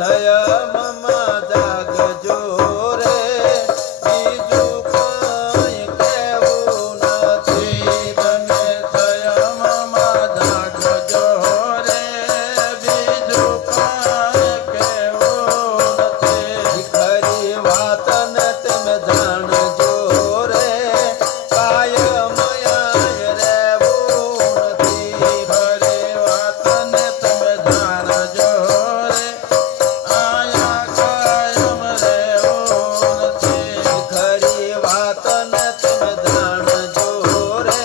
સંયમમાં જાગજો રે બીજું કઈ કહેવું નથી. તમે સંયમમાં જાગજો રે બીજું કાંઈ કહેવું નથી. ખરી વાતને તમે જાણજો રે કાયમ યાય રહેવું નથી. ખરી વાતને તમે જાણજો રે આયા કાયમ રહેવું નથી. ખરી વાતને તમે જાણજો રે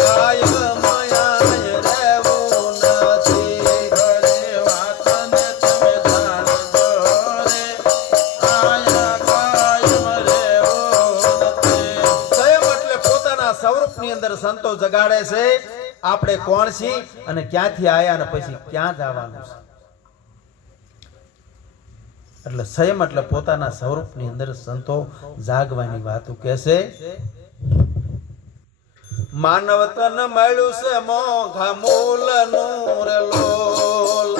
કાયમ યાય રહેવું નથી. ખરી વાતને તમે જાણજો રે આયા કાયમ રહેવું નથી. સ્વયં એટલે પોતાના સ્વરૂપની અંદર સંતો જગાડે છે આપણે કોણ છીએ અને ક્યાંથી આયા અને પછી ક્યાં જવાનું છે. એટલે સંયમ એટલે પોતાના સ્વરૂપની અંદર સંતો જાગવાની વાતો કહેશે. માનવ તન મળ્યું છે મોઘા મૂલનું રે લોલ.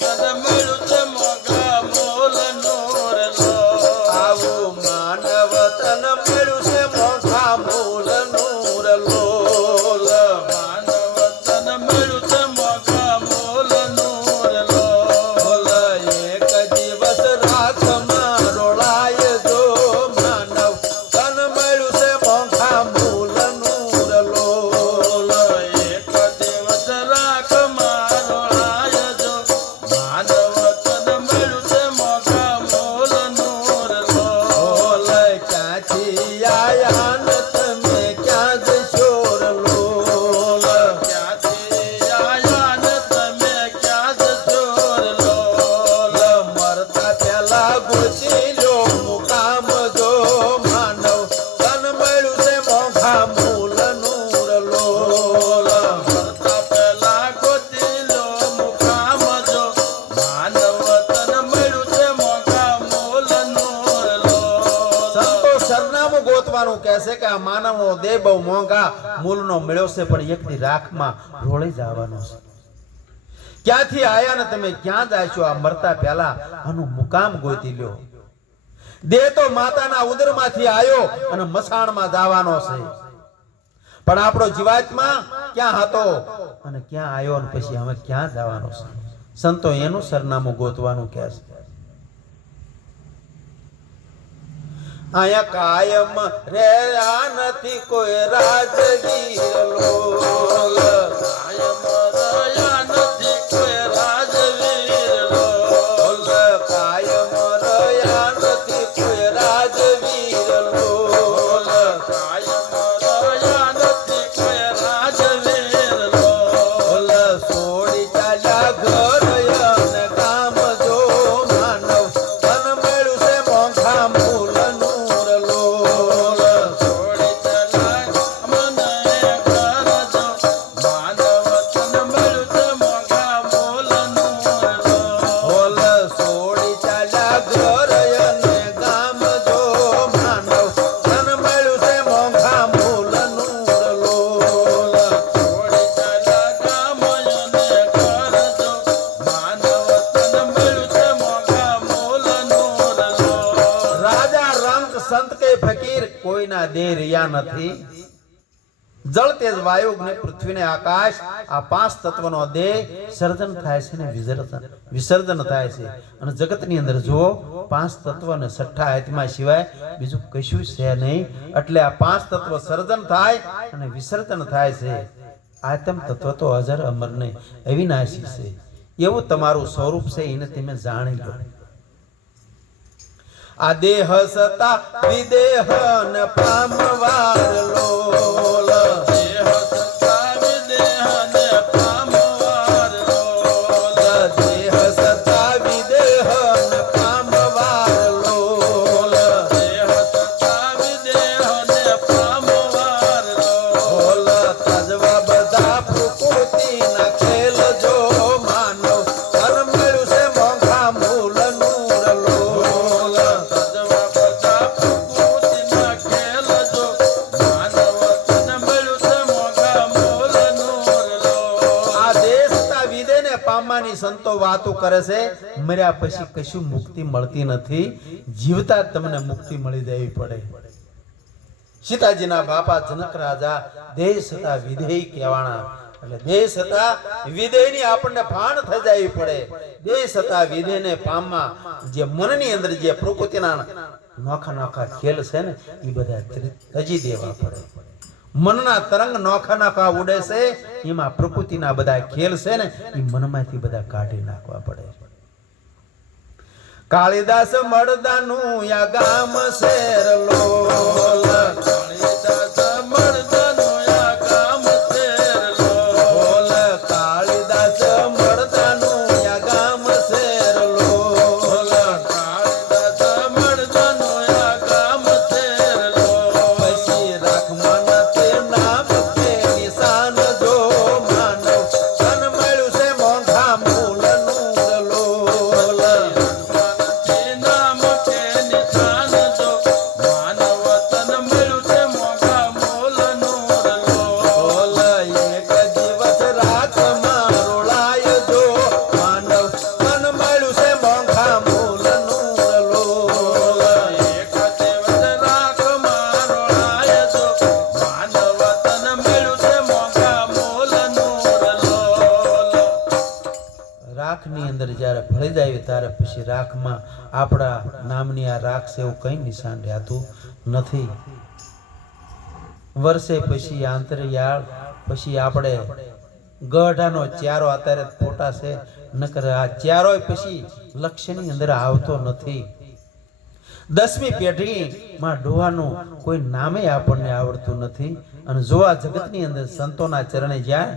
તને મળ્યું છે મોગા મોલનું રે લોલ. આવું માનવ તન મળ્યું છે મોઘા મૂલનું રે લોલ. માનવ તને મળ્યું છે મોગા મોલનું રે લોલ. એક દિવસ રાખમાં રોળાય જો માનવ તન મળ્યું છે મોઘા મૂલનું રે લોલ. એક દિવસ રાખ મારો આયજો માનવ તને મળ્યું છે મોગા મોલનું રે લોલ. ક્યાંથી આયા ને તમે ક્યાં જશો રે લોલ. ક્યાંથી આયા ને તમે ક્યાં જશો રે લોલ. મરતા પેલા ગુચી લો મુકામ જો માનવ તન મળ્યું છે મોઘા મૂલનું રે લોલ. મરતા પહેલા ગોતી લો મુકામ જો માનવ તને મળ્યું છે મોગા મોલનું રે લોલ. સંતો સરનામું ગોતવાનું કહેશે કે આ માનવનો દેહ બહુ મોંઘા મૂલનો મળ્યો છે પણ એકની રાખમાં રોળી જવાનો છે. ક્યાંથી આયા ને તમે ક્યાં જાય છો? આ મરતા પહેલા આનું મુકામ ગોતી લ્યો. દેહ તો માતાના ઉદરમાંથી આવ્યો અને મસાણમાં જવાનો છે પણ આપણો જીવાત્મા ક્યાં હતો અને ક્યાં આવ્યો અને પછી હવે ક્યાં જવાનો છે. સંતો એનું સરનામું ગોતવાનું કહે છે. આયા કાયમ રે આ નથી કોઈ રાજગીર લોલ. કાયમ રહ્યા નથી કોઈ રાજવીર લોલ. કાયમ રહ્યા નથી કોઈ રાજવીર લોલ. કાયમ રહ્યા નથી કોઈ રાજવીર લોલ. સોડી ચાલ્યા ઘર અને કામ જો માનવ તન મળ્યું છે મોંઘા મૂલનું રે લોલ. છોડી ચલા મને કરજો માનવ તને મળ્યું છે મોગા મોલનું રે લોલ. સોડી ચાલ્યા ઘર અને ગામ જો માનવ તન મળ્યું છે મોંઘા મૂલનું રે લોલ. છોડી ચલા ગામયોને કરજો માનવ તને મળ્યું છે મોગા મોલનું રે લોલ. રાજા રંગ સંત કે ફકીર કોઈના દેહ રહ્યા નથી. જળ તેજ વાયુ અગ્નિ પૃથ્વી ને આકાશ આ પાંચ તત્વનો દેહ સર્જન થાય છે ને વિસર્જન થાય છે અને જગતની અંદર જુઓ પાંચ તત્વ ને છઠ્ઠા આત્મા સિવાય બીજું કશું છે નહીં. એટલે આ પાંચ તત્વ સર્જન થાય અને વિસર્જન થાય છે. આત્મ તત્વ તો અજર અમર નહીં અવિનાશી છે. એવું તમારું સ્વરૂપ છે એને તમે જાણી લો. આ દેહ સતા વિદેહ ન પામવાર લોલ. દેહ સતાવી દેહને પામવાર લોલ. દેહ સતા વિદેહ ન પામવાર લોલ. દેહ સતાવી દેહને પામવાર લોલ. તજવા બધા પ્રકૃતિ ના ખેલ જો માનવ તન મળ્યું છે મોંઘા મૂલનું રે લોલ. તજવા બધા પ્રકૃતિના ખેલ જો માનવ તને મળ્યું છે વાતો કરે છે મર્યા પછી કશું મુક્તિ મળતી નથી જીવતા જ તમને મુક્તિ મળી જવી પડે સીતાજીના બાપા જનક રાજા દેશ હતા વિધેય કહેવાના એટલે દેશ હતા વિધેયની આપણને ભાન થઈ જવી પડે દેશ હતા વિધેયને પામવા જે મનની અંદર જે પ્રકૃતિના નોખા નોખા ખેલ છે ને એ બધા તજી દેવા પડે મનના તરંગ નોખા નોખા ઉડે છે એમાં પ્રકૃતિના બધા ખેલ છે ને એ મનમાંથી બધા કાઢી નાખવા પડે કાળીદાસ મળદાનું યા ગામ શેર લોલ કાળીદાસ મળદાનું યા ગામ શેર લોલ કાળીદાસ મળદાનું યા ગામ શેર લોલ કાળીદાસ મળદાનું યા ગામ શેર લોલ પછી રાખમાં તે નામ કે નિશાન જો માનવ તન મળ્યું છે મોંઘા મૂલનું લોલ નામ કે નિશાન જો માનવ તન મળ્યું છે મોંઘા મૂલનું લોલ એક દિવસ રાખમાં રોળાય જો માનવ તન મળ્યું છે મોંઘા મૂલનું લોલ એક દિવસ રાખમાં રોળાય જો માનવ તન મળ્યું છે મોંઘા મૂલનું લોલ રાખની અંદર જ્યારે ભળી જાય ત્યારે પછી રાખમાં આપણા નામની આ રાખ છે એવું કઈ નિશાન રહેતું નથી વર્ષે પછી આંતરિયાળ પછી આપણે ગઢાનો ચારો અત્યારે ફોટા છે નકર આ ચારો પછી લક્ષ્યની અંદર આવતો નથી 10મી પેઢીમાં ડોહાનું કોઈ નામે આપણને આવડતું નથી અને જો આ જગતની અંદર સંતોના ચરણે જ્યાં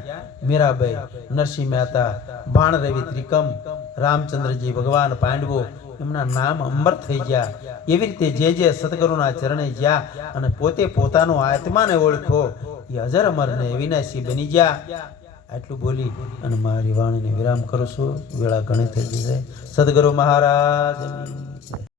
મીરાબાઈ નરસિંહ મહેતા બાણ રવિ ત્રિકમ રામચંદ્રજી ભગવાન પાંડવો એમના નામ અમર થઈ ગયા એવી રીતે જે સદગુરુના ચરણે જ્યાં અને પોતે પોતાનો આત્માને ઓળખો એ અજર અમર ને વિનાશી બની ગયા આટલું બોલી અને મારી વાણીને વિરામ કરું છું વેળા ઘણી થઈ જશે સદગુરુ મહારાજ